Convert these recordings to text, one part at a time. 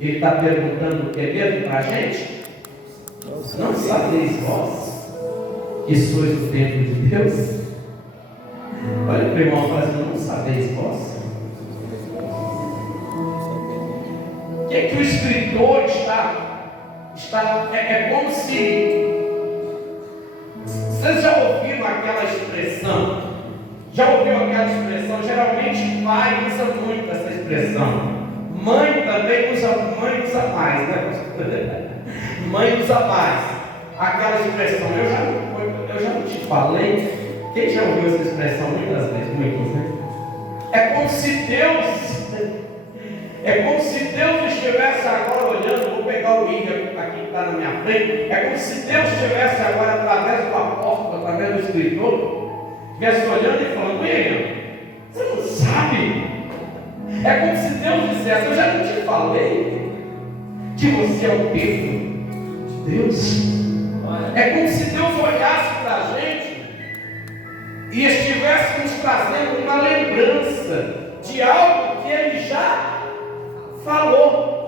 Ele está perguntando o que é mesmo para a gente? Não sabeis vós que sois o templo de Deus? Olha para o irmão fazendo, não sabeis vós? O que é que o escritor está é como se... Vocês já ouviram aquela expressão? Já ouviu aquela expressão? Geralmente pai usa muito essa expressão. Mãe também usa mais, né? Mãe usa mais aquela expressão. Eu já não te falei. Quem já ouviu essa expressão muitas vezes? Muitos, né? É como se Deus estivesse agora olhando. Vou pegar o William aqui que está na minha frente. É como se Deus estivesse agora, através do apóstolo, através do escritor, estivesse olhando e falando: William, você não sabe? É como se Deus dissesse: eu já não te falei que você é o templo de Deus? É como se Deus olhasse para a gente e estivesse nos trazendo uma lembrança de algo que Ele já falou.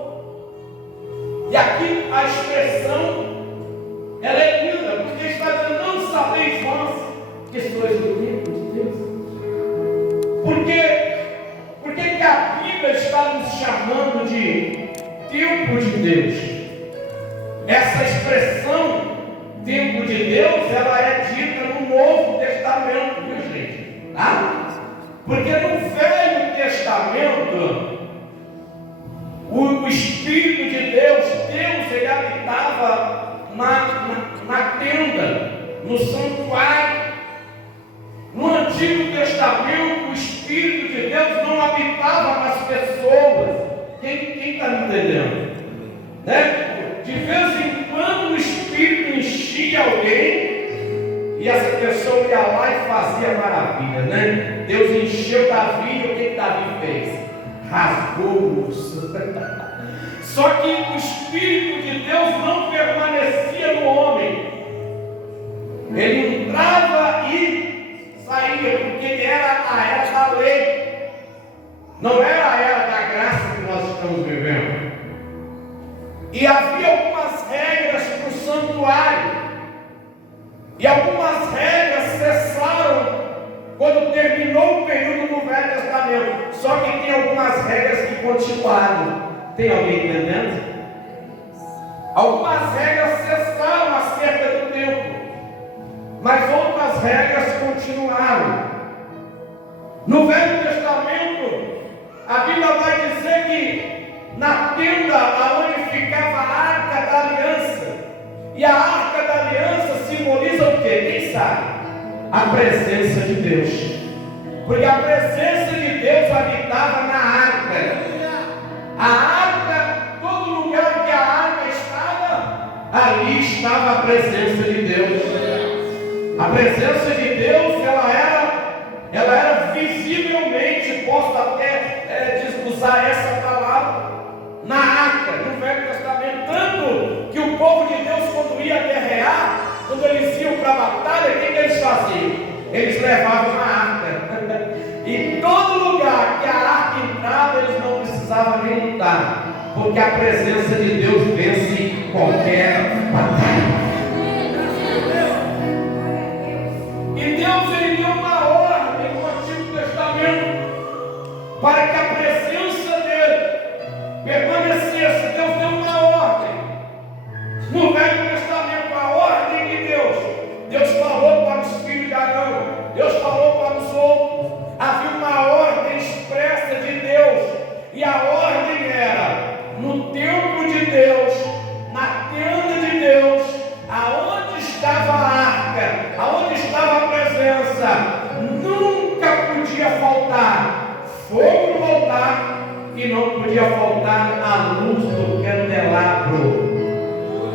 E aqui a expressão ela é linda, porque está dizendo: não sabeis vós que sois o templo de Deus? Porque que a Bíblia está nos chamando de templo de Deus? Essa expressão templo de Deus, ela é dita no Novo Testamento, viu gente? Tá? Porque no Velho Testamento, o Espírito de Deus, ele habitava na tenda, no santuário. No Antigo Testamento, o Espírito de Deus não habitava nas pessoas. Quem está me entendendo? Né? De vez em quando o Espírito enchia alguém e essa pessoa ia lá e fazia maravilha, né? Deus encheu Davi, e o que Davi fez? Rasgou o urso. Só que o Espírito de Deus não permanecia no homem. Ele entrava e saía, porque era a era da lei, não era a era da graça que nós estamos vivendo. E havia algumas regras para o santuário, e algumas regras cessaram quando terminou o período do Velho Testamento. Só que tem algumas regras que continuaram. Tem alguém entendendo? Algumas regras cessaram acerca do templo, mas outras regras continuaram. No Velho Testamento, a Bíblia vai dizer que na tenda aonde ficava a Arca da Aliança, e a Arca da Aliança simboliza o quê? Quem sabe? A presença de Deus. Porque a presença de Deus habitava na Arca. A Arca, todo lugar que a Arca estava, ali estava a presença de Deus. A presença de Deus, ela era visivelmente, posso até usar essa palavra, na Arca, no Velho Testamento. Tanto que o povo de Deus, quando ia guerrear, quando eles iam para a batalha, o que eles faziam? Eles levavam a Arca. E todo lugar que a Arca entrava, eles não precisavam nem lutar, porque a presença de Deus vence qualquer batalha. E Deus, ele deu uma ordem no Antigo Testamento para que a presença dele permanecesse. Deus deu uma ordem. No Velho Testamento, a ordem de Deus falou para os filhos de Arão, Deus falou para os outros. Havia uma ordem expressa de Deus, e a ordem era: no templo de Deus, na tenda de Deus, aonde estava a arca, aonde estava a presença, nunca podia faltar fogo no altar, e não podia faltar a luz do candelabro.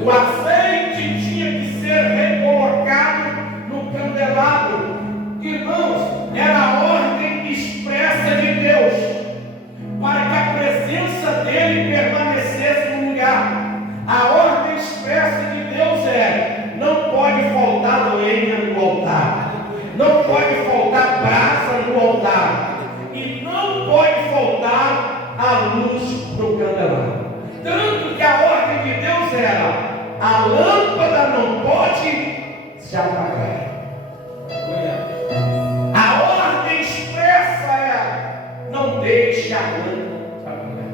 O azeite tinha que ser recolocado no candelabro. Irmãos, era a ordem expressa de Deus para que a presença dele permanecesse no lugar. A ordem expressa de Deus é: não pode faltar lenha no altar, não pode faltar brasa no altar, e não pode faltar a luz do candelabro. Tanto que a ordem de Deus era: a lâmpada não pode se apagar. A ordem expressa era: não deixe a lâmpada se apagar.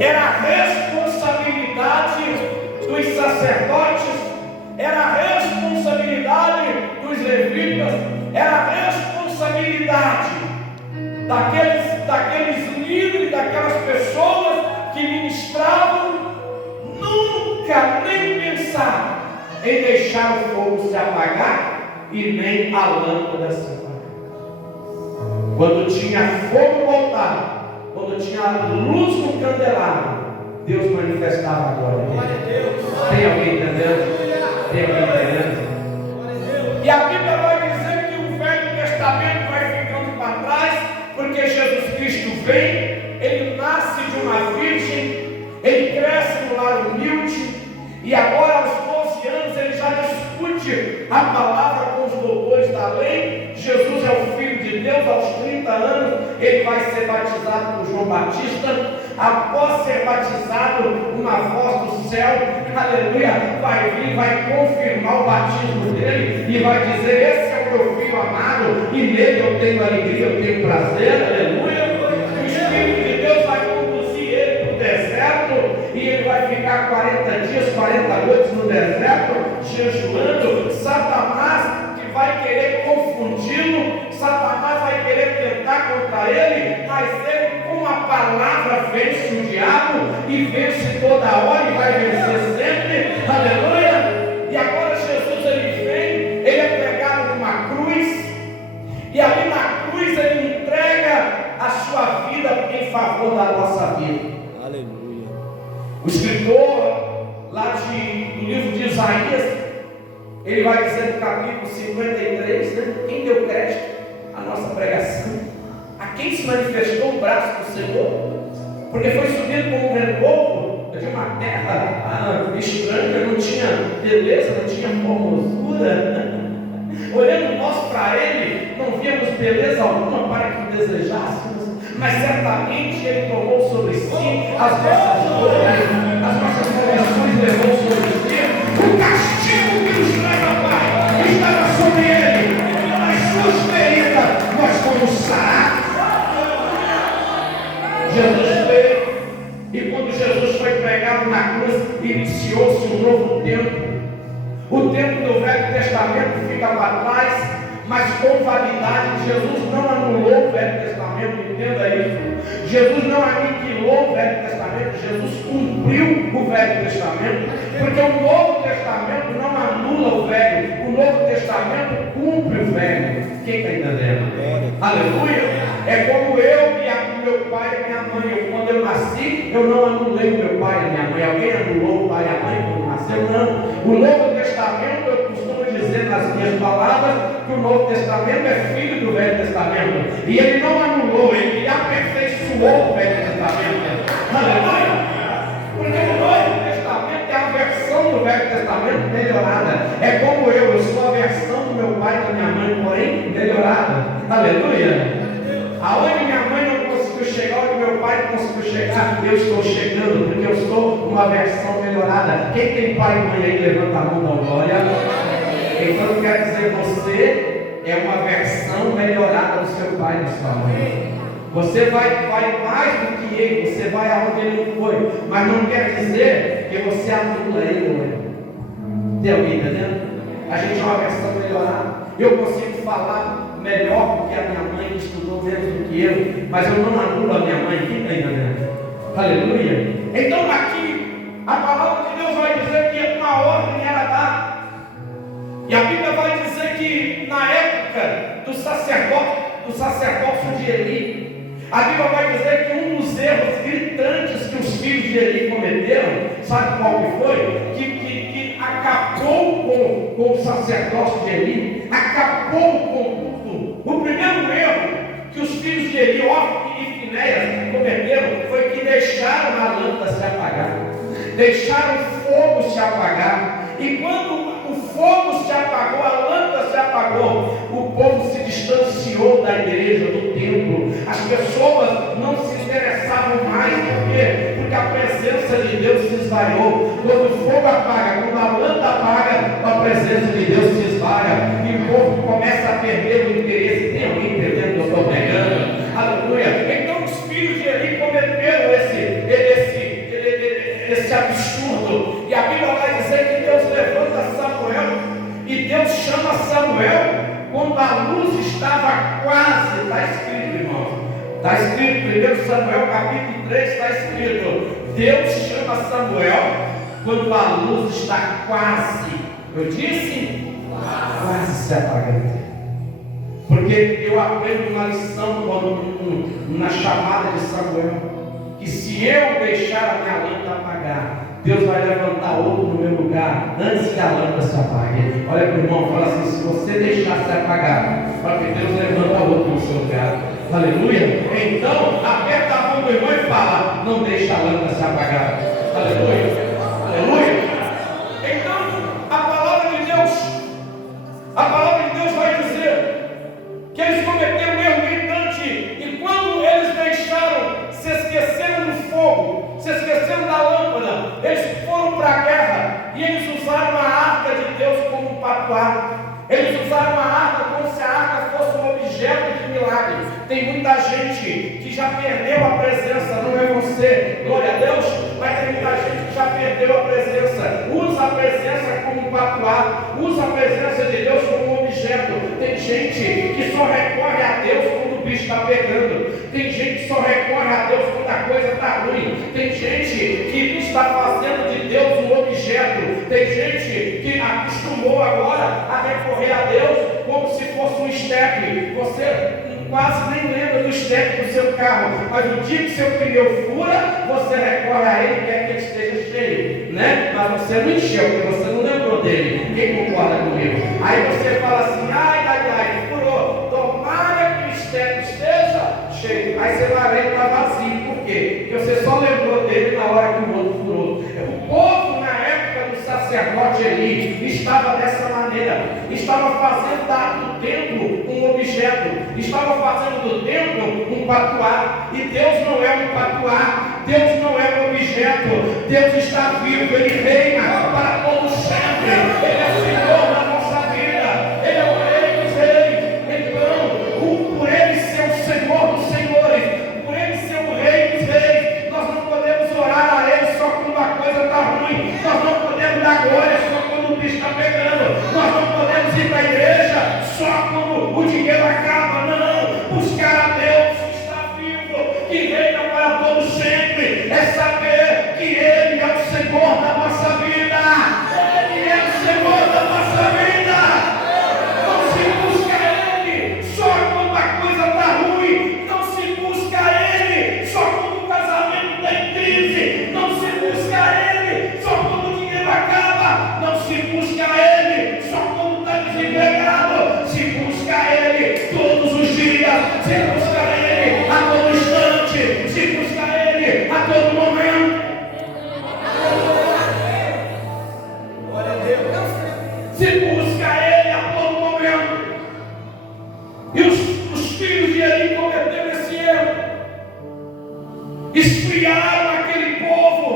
Era a responsabilidade dos sacerdotes, era a responsabilidade dos levitas, era a responsabilidade daqueles líderes, daquelas pessoas que ministravam, nunca nem pensar em deixar o fogo se apagar e nem a lâmpada se apagar. Quando tinha fogo voltado, quando tinha luz no candelabro, Deus manifestava a glória dele. Tem alguém entendendo? Tem alguém entendendo? E a Bíblia vai dizer que o Velho Testamento vai ficando para trás, porque Jesus Cristo vem, ele nasce de uma virgem, ele cresce no lar humilde, e agora aos 12 anos ele já discute a palavra com os doutores da lei. Jesus é o Filho de Deus. Aos 30 anos ele vai ser batizado por João Batista. Após ser batizado, uma voz do céu, aleluia, vai vir, vai confirmar o batismo dele e vai dizer: esse é o meu Filho amado, e nele eu tenho alegria, eu tenho prazer, aleluia. O Espírito de Deus vai conduzir ele para o deserto, e ele vai ficar 40 dias, 40 noites no deserto, jejuando. Satanás, que vai querer confundi-lo, Satanás vai querer tentar contra ele, mas ele, com a palavra, vence o diabo e vence toda hora e vai vencer sempre, aleluia. E agora Jesus, ele vem, ele é pregado numa cruz, e ali na cruz ele entrega a sua vida em favor da nossa vida. Aleluia. O escritor lá do livro de Isaías, ele vai dizer no capítulo 53, né? Quem deu crédito à nossa pregação? A quem se manifestou o braço do Senhor? Porque foi subido como um renovo de uma terra estranha, não tinha beleza, não tinha formosura. Olhando nós para ele, não víamos beleza alguma para que o desejássemos, mas certamente ele tomou sobre si as nossas dores, as nossas correções, levou sobre si o castigo que nos leva, Pai, estava sobre ele, nas suas feridas nós fomos sarados. Jesus veio, e quando Jesus foi pregado na cruz, iniciou-se um novo tempo. O tempo do Velho Testamento fica para trás, mas com validade. Jesus não anulou o Velho Testamento, entenda isso. Jesus não aniquilou o Velho Testamento, Jesus cumpriu o Velho Testamento, porque o Novo Testamento não anula o Velho, o Novo Testamento cumpre o Velho. Quem está entendendo? Aleluia! É como eu e meu pai e minha mãe. Quando eu nasci, eu não anulei o meu pai e minha mãe. Alguém anulou o pai e a mãe quando nasceu? Não. O Novo Testamento, eu costumo dizer nas minhas palavras, que o Novo Testamento é filho do Velho Testamento. E ele não anulou, ele aperfeiçoou o Velho Testamento. Aleluia! Porque o Novo Testamento é a versão do Velho Testamento melhorada. É como eu sou a versão do meu pai e da minha mãe, porém melhorada. Aleluia! Aonde minha mãe não conseguiu chegar, onde meu pai não conseguiu chegar, eu estou chegando, porque eu sou uma versão melhorada. Quem tem pai e mãe aí, levanta a mão da glória. Então quer dizer, você é uma versão melhorada do seu pai e da sua mãe. Você vai mais do que ele, você vai aonde ele não foi, mas não quer dizer que você anula ele, não é? Tem alguém entendendo? A gente é uma versão melhorada. Eu consigo falar melhor do que a minha mãe, que estudou menos do que eu, mas eu não anulo a minha mãe. Quem está entendendo? Aleluia! Então aqui a palavra de Deus vai dizer que uma ordem era dada, e a Bíblia vai dizer que na época do sacerdócio de Eli, a Bíblia vai dizer que um dos erros gritantes que os filhos de Eli cometeram, sabe qual que foi? Que acabou com o sacerdócio de Eli, acabou com tudo. O primeiro erro que os filhos de Eli, Ofni e Finéias, cometeram foi que deixaram a lâmpada se apagar, deixaram o fogo se apagar. E quando o fogo se apagou, a lâmpada se apagou, o povo se distanciou da igreja, do templo. As pessoas não se interessavam mais. Por quê? Porque a presença de Deus se esvaiou. Quando o fogo apaga, quando a lâmpada apaga, a presença de Deus se esvaia. E o povo começa a perder o interesse. Tem alguém entendendo o que eu estou pregando? Aleluia. Então os filhos de Eli cometeram esse absurdo. E a Bíblia vai dizer que Deus levanta Samuel. E Deus chama Samuel quando a luz estava quase. Está escrito, irmão. Está escrito, 1 Samuel capítulo 3, está escrito: Deus chama Samuel quando a luz está quase. Eu disse? Quase se apagando. Porque eu aprendo uma lição na chamada de Samuel. Que se eu deixar a minha lâmpada apagar, Deus vai levantar outro no meu lugar antes que a lâmpada se apague. Olha para o irmão e fala assim: se você deixar se apagar, para que Deus levanta outro no seu lugar. Aleluia. Então, aperta a mão do irmão e fala: não deixa a lâmpada se apagar. Aleluia. Aleluia. Então, a palavra de Deus vai dizer que eles cometeram um erro gritante. E quando eles deixaram, se esqueceram do fogo, se esqueceram da lâmpada, eles foram para a guerra e eles usaram a arca de Deus como um patuá. Eles usaram a arca como se a arca fosse um objeto de milagre. Tem muita gente que já perdeu a presença, não é você, glória a Deus, mas tem muita gente que já perdeu a presença. Usa a presença como um patuá, usa a presença de Deus como um objeto. Tem gente que só recorre a Deus quando o bicho está pegando. Tem gente que só recorre a Deus quando a coisa está ruim. Tem gente que está fazendo de Deus um objeto. Tem gente que acostumou agora a recorrer a Deus como se fosse um estepe. Você quase nem lembra do estepe do seu carro, mas o dia que seu pneu fura, você recorre a ele e quer que ele esteja cheio, né? Mas você não encheu, porque você não lembrou dele. Quem concorda comigo? Aí você fala assim: ai, furou, tomara que o estepe esteja cheio. Aí você vai ver que está vazio. Por quê? Porque você só lembrou dele na hora que o outro furou. O povo na época do sacerdote Eli estava dessa maneira, estava fazendo do templo um objeto, estava fazendo do templo um patuá. E Deus não é um patuá, Deus não é um objeto. Deus está vivo, Ele reina para todo sempre. Ele é Senhor da nossa vida, Ele é o Rei dos Reis. Então, por Ele ser o Senhor dos Senhores, por Ele ser o Rei dos Reis, nós não podemos orar a Ele só quando a coisa está ruim. Nós não podemos dar glória só quando o bicho está pegando. Nós não podemos ir para a igreja só quando o dinheiro acaba. Não, buscar a Deus que está vivo, que reina para todo sempre, é saber que Ele é o Senhor da nossa vida. Ele é o Senhor da nossa vida. Não se busca Ele só quando a coisa está ruim. Não se busca Ele só quando o casamento está em crise. Não se busca Ele só quando o dinheiro acaba. Não se busca Ele só quando está desempregado. Se busca Ele todos os dias. Se busca Ele a todo instante. Se busca Ele a todo momento. Glória a Deus. Se busca Ele a todo momento. E os filhos de Eli cometeram esse erro. Esfriaram aquele povo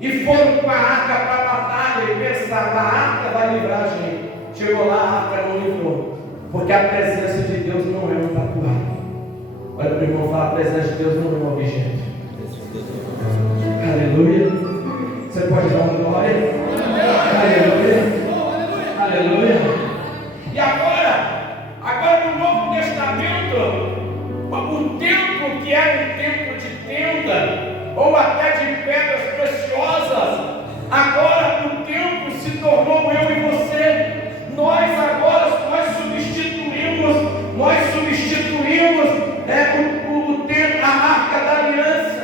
e foram com a arca para a batalha e pensaram: a arca vai livrar a gente. Chegou lá, a arca não livrou, porque a presença de Deus não é um patuá. Olha para o irmão falar: a presença de Deus não é um objeto. Aleluia. Você pode dar uma glória? Aleluia. Aleluia. E agora no Novo Testamento, o templo que era um templo de tenda, ou até de pedras preciosas, agora o templo se tornou eu e você. Nós substituímos a arca da aliança.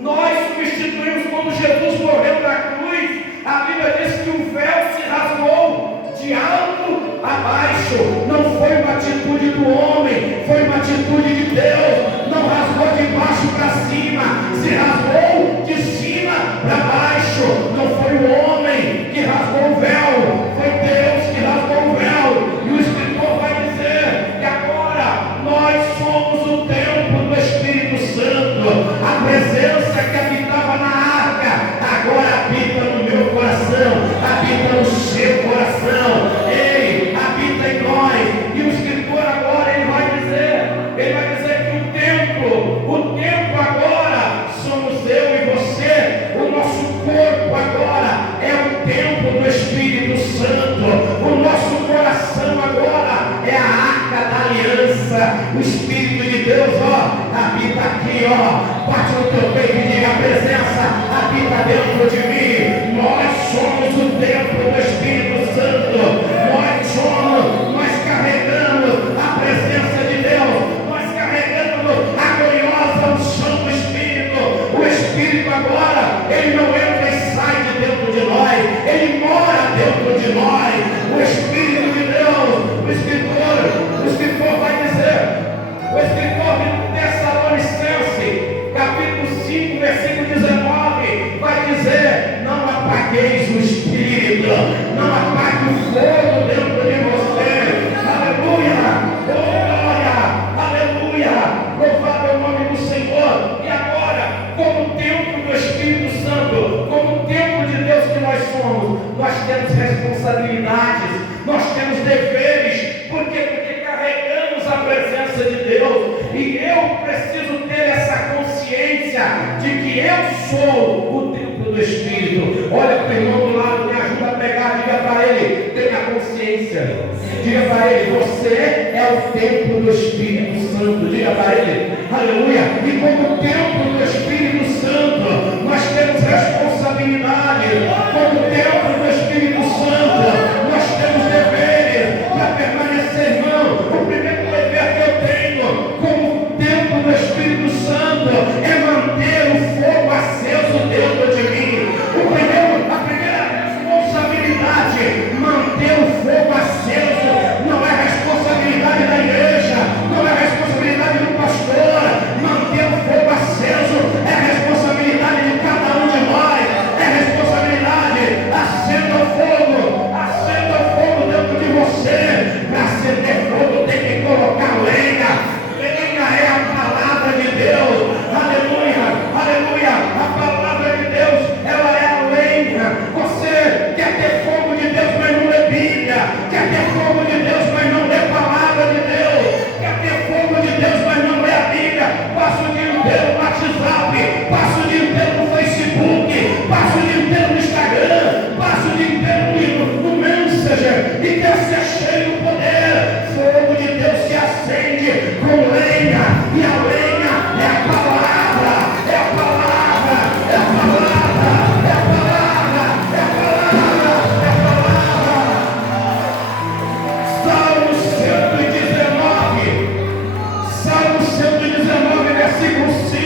Nós substituímos quando Jesus morreu na cruz. A Bíblia diz que o véu se rasgou de alto a baixo. Não foi uma atitude do homem, foi uma atitude de Deus. Não rasgou de baixo para cima, se rasgou de cima para baixo. Não foi o homem que rasgou o véu, foi Deus que rasgou o véu. E o escritor vai dizer que agora nós somos o templo do Espírito Santo. A presença que habitava na arca agora Senhor. Bate no teu peito e diga: a presença habita dentro de mim. Nós somos o templo do Espírito Santo. Nós carregamos a presença de Deus. Nós carregamos a gloriosa unção do Espírito. O Espírito agora, ele não entra e sai de dentro de nós. Ele mora dentro de nós. O Espírito de Deus, o escritor vai dizer, o escritor de Tessalonicenses, capítulo 5, versículo 19, vai dizer: não apagueis o Espírito, não apague o fogo dentro de você. Aleluia, glória, aleluia, louvado é o nome do Senhor. E agora, como templo do Espírito Santo, como templo de Deus que nós somos, nós temos responsabilidades, nós temos deveres. Por quê? Porque carregamos a presença de Deus. E eu preciso ter essa consciência de que eu sou o templo do Espírito. Olha para o irmão do lado, me ajuda a pegar, diga para ele: tenha consciência. Diga para ele: você é o templo do Espírito Santo. Diga para ele, aleluia. E como templo do Espírito Santo, nós temos responsabilidade. Como templo do Espírito Santo, nós temos deveres para permanecer, irmão. O primeiro dever que eu tenho como templo do Espírito Santo é manter o fogo aceso dentro de mim. A primeira responsabilidade, manter o fogo aceso. Não é responsabilidade da igreja, não é responsabilidade do pastor. Manter o fogo aceso é responsabilidade de cada um de nós. É responsabilidade. Acenda o fogo dentro de você. Para acender fogo tem que colocar lenha. Lenha é a palavra de Deus. Aleluia, aleluia. A palavra de Deus, ela é a lenha. Você quer ter fogo de Deus, mas não lê Bíblia. Quer ter fogo de Deus, mas não lê a palavra de Deus. Quer ter fogo de Deus, mas não lê a Bíblia. Passa o dia inteiro no WhatsApp, passa o dia inteiro no Facebook, passa o dia inteiro no Instagram, passa o dia inteiro no Messenger e quer ser cheio do poder. Fogo de Deus se acende com lenha, e a lenha é a palavra, é a palavra, é a palavra, é a palavra, é a palavra, é a palavra. Salmo 119, versículo 5.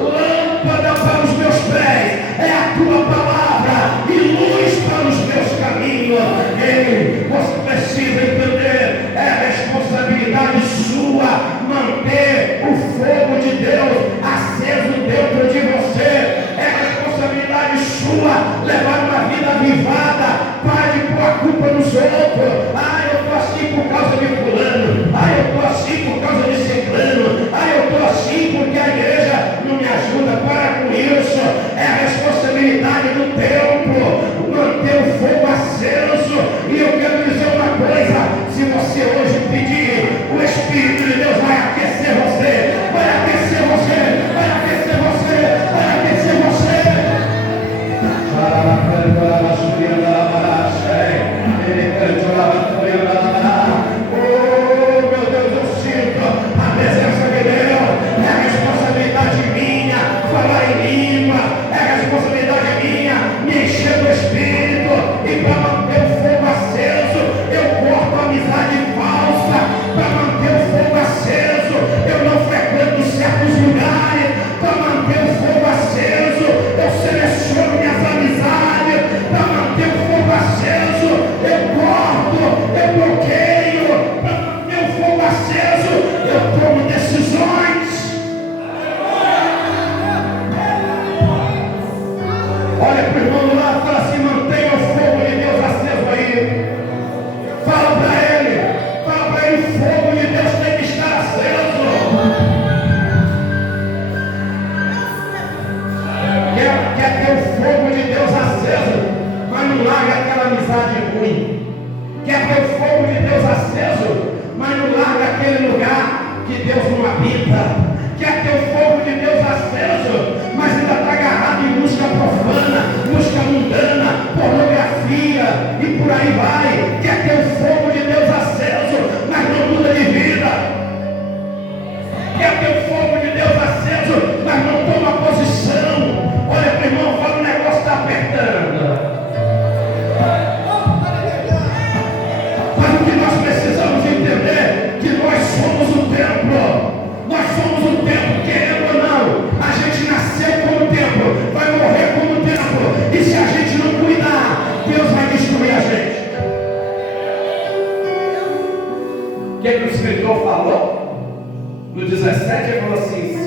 Lâmpada para os meus pés é a tua palavra e luz para os meus caminhos. Ei, você precisa entender, é responsabilidade sua manter o fogo de Deus aceso dentro de você. É responsabilidade sua levar uma vida avivada. Pare de pôr a culpa nos outros. Ah, eu estou assim por causa de fulano. Ah, eu estou assim por causa de ciclano. Ah, eu estou assim porque a igreja não me ajuda. Para com isso. É a responsabilidade do templo manter o fogo aceso. E eu quero dizer uma coisa: se você hoje pedir, o Espírito de Deus vai aquecer você, vai aquecer você, vai aquecer você, vai aquecer você. Oh, meu Deus, eu sinto a presença de Deus. É responsabilidade minha falar em língua, é responsabilidade minha me encher do Espírito. E para manter o fogo aceso, eu corto a amizade falsa. Para manter o fogo aceso, eu não frequento certos lugares. Para manter o fogo aceso, eu seleciono minhas amizades. Para manter o fogo aceso, eu corto, eu bloqueio. Para manter o fogo aceso, eu tomo decisões. Olha para o irmão do lado e fala assim: mantenha o fogo de Deus aceso aí. Fala para ele, o fogo de Deus tem que estar aceso. Quer ter o fogo de Deus aceso, mas não larga aquela amizade ruim. Quer ter o fogo de Deus aceso, mas não larga aquele lugar que Deus não habita. Quer ter o fogo de Deus aceso, mas ainda está agarrado em música profana, música mundana, pornografia e por aí vai. Quer ter o fogo de Deus aceso, mas não muda de vida. Quer ter o fogo de Deus aceso,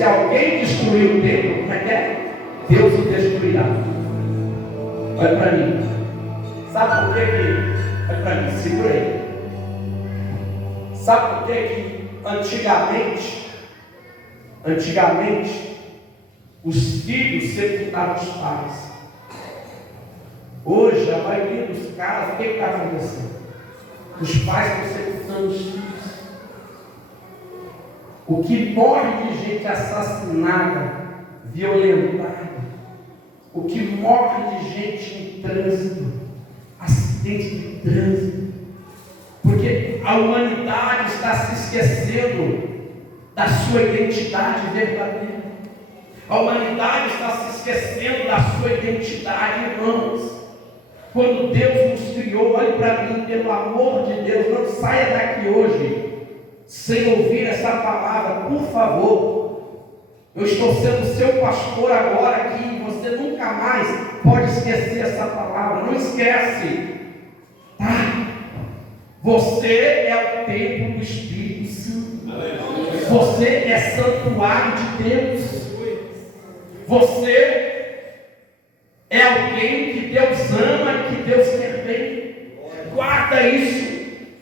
alguém destruir o templo, como é que é? Deus o destruirá. Olha para mim. Sabe por que? Olha para mim, segura aí. Sabe por que antigamente, os filhos sepultavam os pais? Hoje, a maioria dos casos, o que está acontecendo? Os pais estão sepultando os filhos. O que morre de gente assassinada, violentada, o que morre de gente em trânsito, acidente de trânsito, porque a humanidade está se esquecendo da sua identidade verdadeira. A humanidade está se esquecendo da sua identidade, irmãos. Quando Deus nos criou, olhe para mim, pelo amor de Deus, não saia daqui hoje sem ouvir essa palavra, por favor. Eu estou sendo seu pastor agora aqui, você nunca mais pode esquecer essa palavra, não esquece, tá? Você é o templo do Espírito Santo. Você é santuário de Deus. Você é alguém que Deus ama, que Deus quer bem. Guarda isso.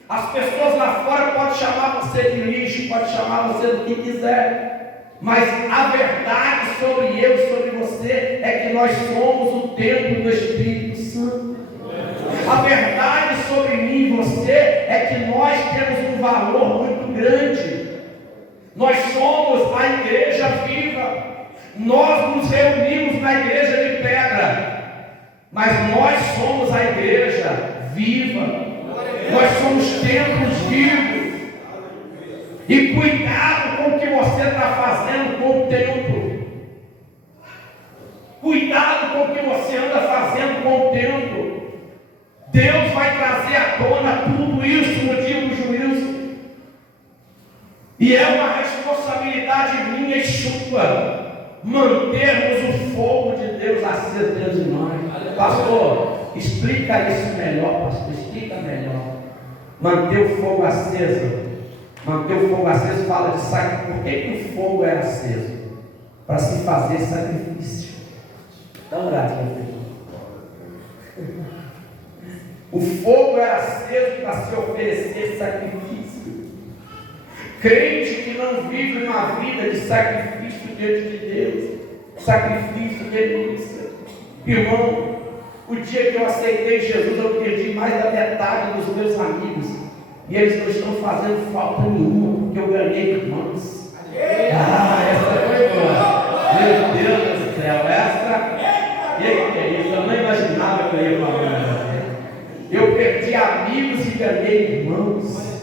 As pessoas lá fora podem chamar você de lixo, podem chamar você do que quiser, mas a verdade sobre eu e sobre você é que nós somos o templo do Espírito Santo. A verdade sobre mim e você é que nós temos um valor muito grande. Nós somos a igreja viva. Nós nos reunimos na igreja de pedra, mas nós somos a igreja viva. Nós somos templos vivos. E cuidado com o que você está fazendo com o templo. Cuidado com o que você anda fazendo com o templo. Deus vai trazer à tona tudo isso no dia do juízo. E é uma responsabilidade minha e sua mantermos o fogo de Deus aceso dentro de nós. Pastor, explica isso melhor, pastor, explica melhor. Manter o fogo aceso. Manter o fogo aceso fala de sacrifício. Por que o fogo era aceso? Para se fazer sacrifício. Dá uma olhada, meu filho. O fogo era aceso para se oferecer sacrifício. Crente que não vive uma vida de sacrifício diante de Deus, sacrifício, renúncia. Irmão, o dia que eu aceitei Jesus, eu perdi mais da metade dos meus amigos. E eles não estão fazendo falta nenhuma, porque eu ganhei irmãos. Essa foi boa. Meu Deus do céu, essa. Que é isso? Eu não imaginava que eu ia falar. Eu perdi amigos e ganhei irmãos.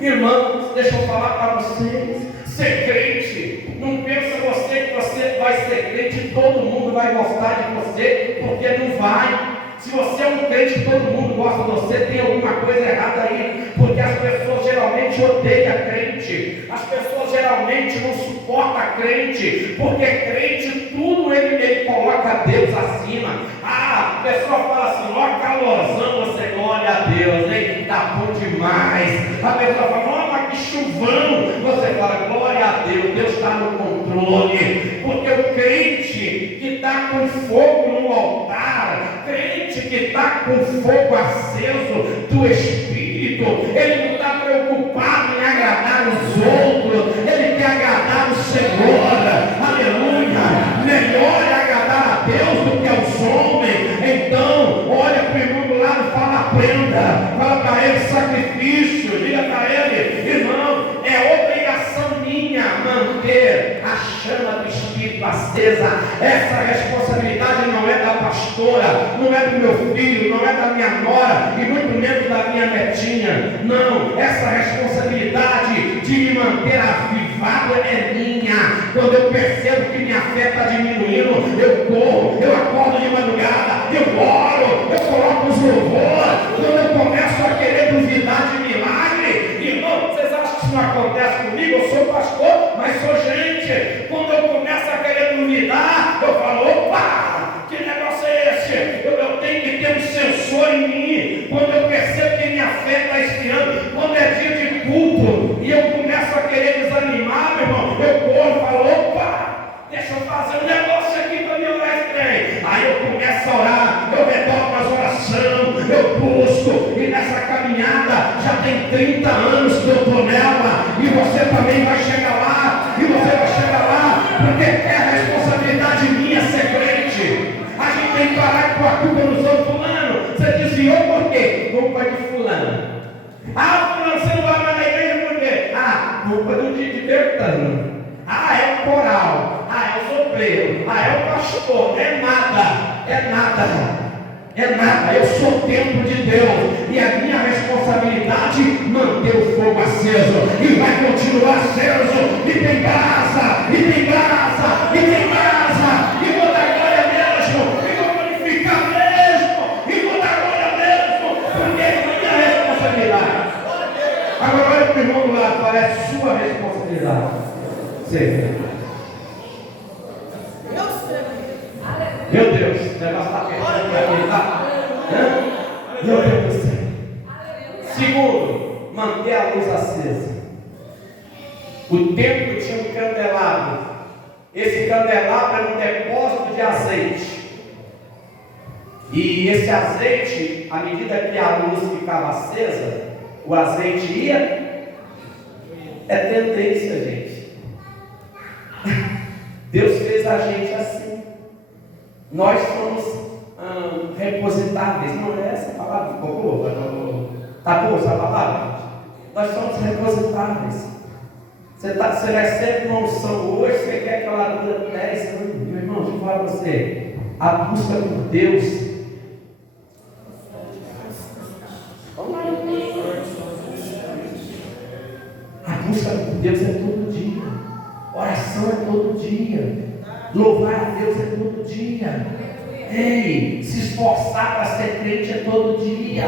Irmãos, deixa eu falar para vocês. Ser crente, não pensa você que você vai ser crente e todo mundo vai gostar de você, porque não vai. Se você é um crente e todo mundo gosta de você, tem alguma coisa errada aí, porque as pessoas geralmente odeiam crente, as pessoas geralmente não suportam crente, porque crente tudo ele coloca Deus acima. A pessoa fala assim: ó, calorzão, você glória a Deus, hein? Tá bom demais. A pessoa fala: ó, mas que chuvão, você fala glória a Deus, Deus está no controle, porque o crente que está com fogo no altar, crente que está com fogo aceso do Espírito, ele não está preocupado em agradar os outros, ele quer agradar o Senhor. Aleluia! Melhor é agradar a Deus do que aos homens. Então, olha para o irmão do lado, fala, aprenda, fala para ele sacrifício, diga para ele: irmão, é obrigação minha manter a chama do Espírito acesa. Essa responsabilidade não é da pastora, não é do meu filho, não é da minha nora e muito menos da minha netinha. Não, essa responsabilidade de me manter avivado é minha. Quando eu percebo que minha fé está diminuindo, eu corro, eu acordo de madrugada, eu oro, eu coloco os louvores. Quando eu começo a querer duvidar de milagre, irmão, vocês acham que isso não acontece comigo? Eu sou pastor, mas sou gente. Quando eu começo a querer duvidar, eu falo: opa, que negócio é esse? Eu tenho que ter um sensor em mim. Quando eu percebo que minha fé está esfriando, quando é dia de culto e eu começo a querer desanimar, meu irmão, eu corro e falo: tem 30 anos que eu estou nela, e você também vai chegar lá, e você vai chegar lá, porque é responsabilidade minha ser crente. A gente tem que parar com a culpa nos outros. Fulano, você desviou por quê? Culpa de fulano. Fulano, você não vai mais na igreja por quê? Culpa do de Bertano. É o coral. É o sobreiro. É o pastor. É nada. Eu sou templo de Deus. E a minha responsabilidade manter o fogo aceso. E vai continuar aceso. E tem brasa. E tem brasa. E tem brasa. E vou dar glória mesmo. E vou glorificar mesmo. E vou dar glória mesmo. Porque é minha responsabilidade. Agora olha para o irmão do lado. Qual é a sua responsabilidade? Sim. Meu Deus, o negócio está perdendo para quem está. Meu Deus do céu. Segundo, manter a luz acesa. O templo tinha um candelabro. Esse candelabro era um depósito de azeite. E esse azeite, à medida que a luz ficava acesa, o azeite ia. É tendência, gente. Deus fez a gente assim. Nós somos repositáveis. Não é essa palavra? Ficou boa? Está boa essa palavra? Nós somos repositáveis. Você recebe uma unção hoje, você quer que ela dure 10 anos. Meu irmão, deixa eu falar para você. A busca por Deus. A busca por Deus é todo dia. Oração é todo dia. Louvar a Deus é todo dia. Ei, se esforçar para ser crente é todo dia.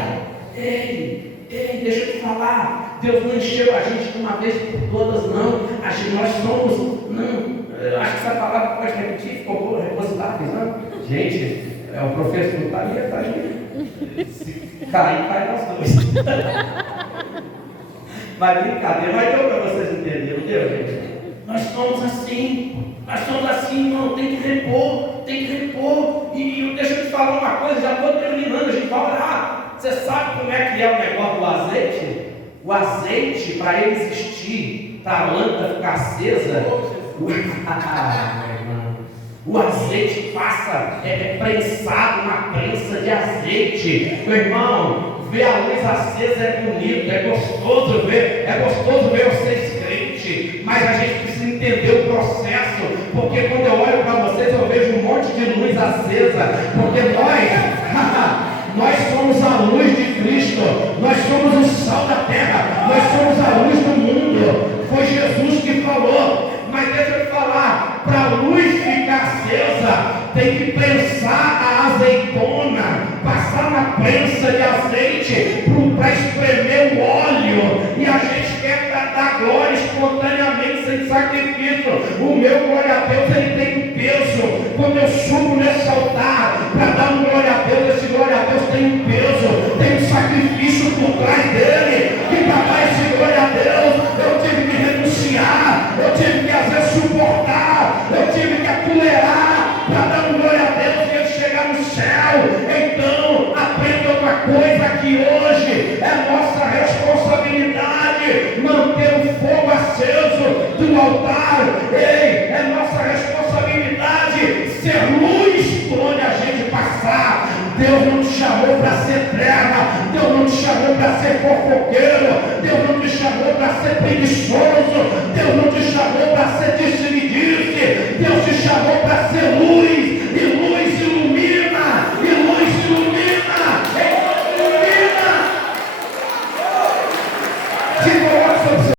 Ei, deixa eu te falar. Deus não encheu a gente de uma vez por todas, não. Nós somos, não. Eu acho que essa palavra pode repetir, ficou repositáveis, não? Gente, o professor está ali. Se cair, cai nós dois. Mas brincadeira, mas deu para vocês entenderem, deu, gente? Nós somos assim, irmão, tem que repor. E deixa eu te falar uma coisa, já estou terminando, a gente vai orar. Você sabe como é que é o negócio do azeite? O azeite, para ele existir, para a lâmpada ficar acesa, o azeite passa, prensado, uma prensa de azeite. Meu irmão, ver a luz acesa é bonito, é gostoso ver vocês crentes, mas a gente precisa entender o processo, porque quando eu olho para vocês eu vejo um monte de luz acesa, porque nós somos a luz de Cristo, nós somos o sal da terra, nós somos a luz do mundo. Foi Jesus que falou. Mas deixa eu te falar, para a luz ficar acesa, tem que prensar a azeitona, passar na prensa de azeite para espremer o óleo, e a gente quer dar glória espontaneamente, sem sacrifício. O meu glória a Deus, ele tem um peso. Quando eu subo nesse altar para dar um glória a Deus, esse glória a Deus tem um peso, tem um sacrifício por trás dele, que para dar esse glória a Deus, eu tive que renunciar, eu tive que às vezes suportar, eu tive que atolerar para dar um glória a Deus e ele chegar no céu. Então, aprenda outra coisa, que hoje é nossa responsabilidade manter o fogo aceso do altar. Ei, é nossa responsabilidade ser luz por onde a gente passar. Deus não te chamou para ser terra, Deus não te chamou para ser fofoqueiro,